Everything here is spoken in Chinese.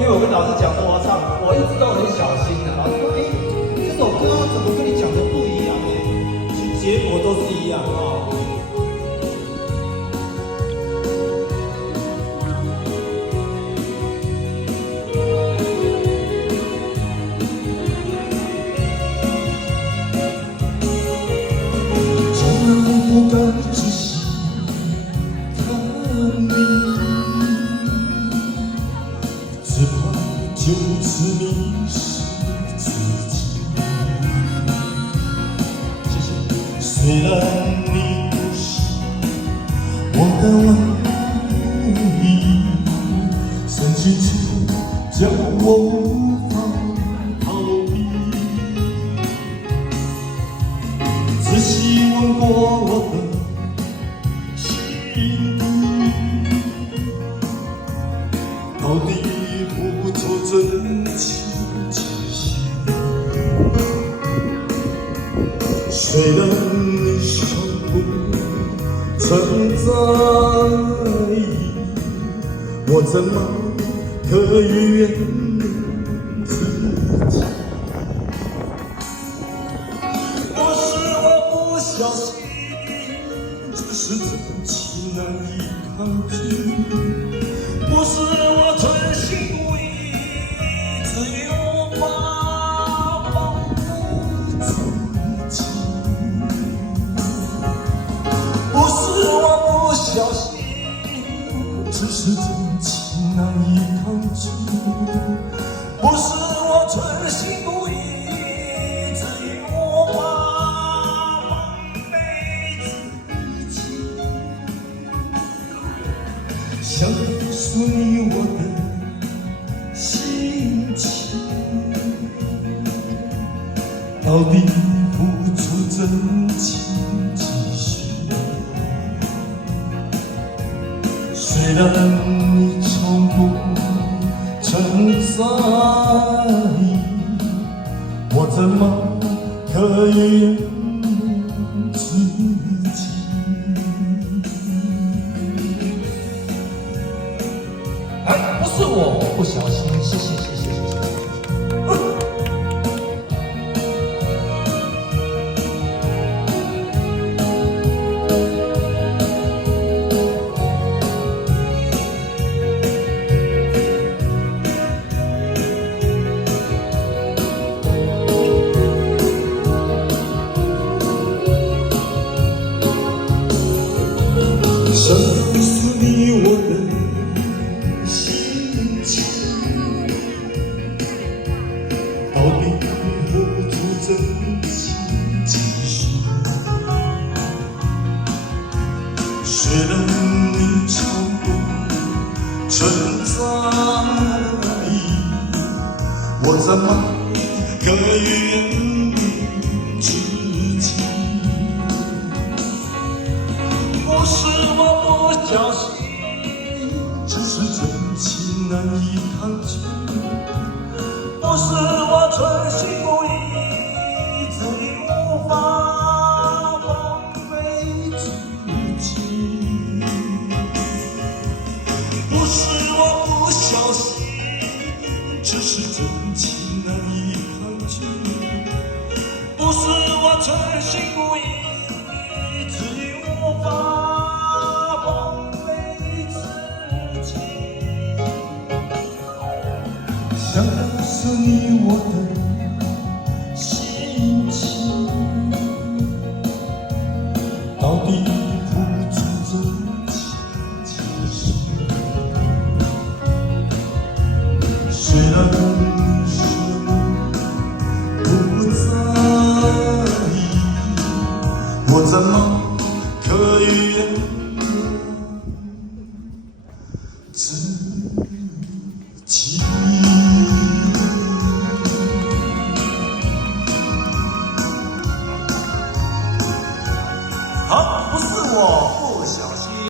因为我跟老师讲说我要唱，我一直都很小心的。老师说，这首歌怎么跟你讲的不一样呢？结果都是一样啊。不敢仔细看你，只怕就此迷失自己。谢谢。虽然你不是我的唯一，深情却叫我无法逃避。只希望过我的心底，到底付出真情几许？虽然你说不曾在意，我怎么可以原谅自己？不是我不小心，只是真情难以抗拒。不是我存心故意，只有无法保护自己。不是我不小心，只是真情难以抗拒。不是我存心故意，只有无法防备自己。想告诉你我的心情，到底付出真情几许？虽然你从不曾在意，我怎么可以原谅自己？不是我不小心，谢谢谢谢谢谢。想告诉你我的心情，到底付出真情几许？虽然你从不曾在意，我怎么可以原谅自己？不是我不小心，只是真情难以抗拒。不是我存心故意，只因无法防备自己。不是我不小心，只是真情难以抗拒。不是我存心故意，只因无法想告诉你我的心情，到底付出真情几许？虽然你说不在意，我怎么可以原谅自己？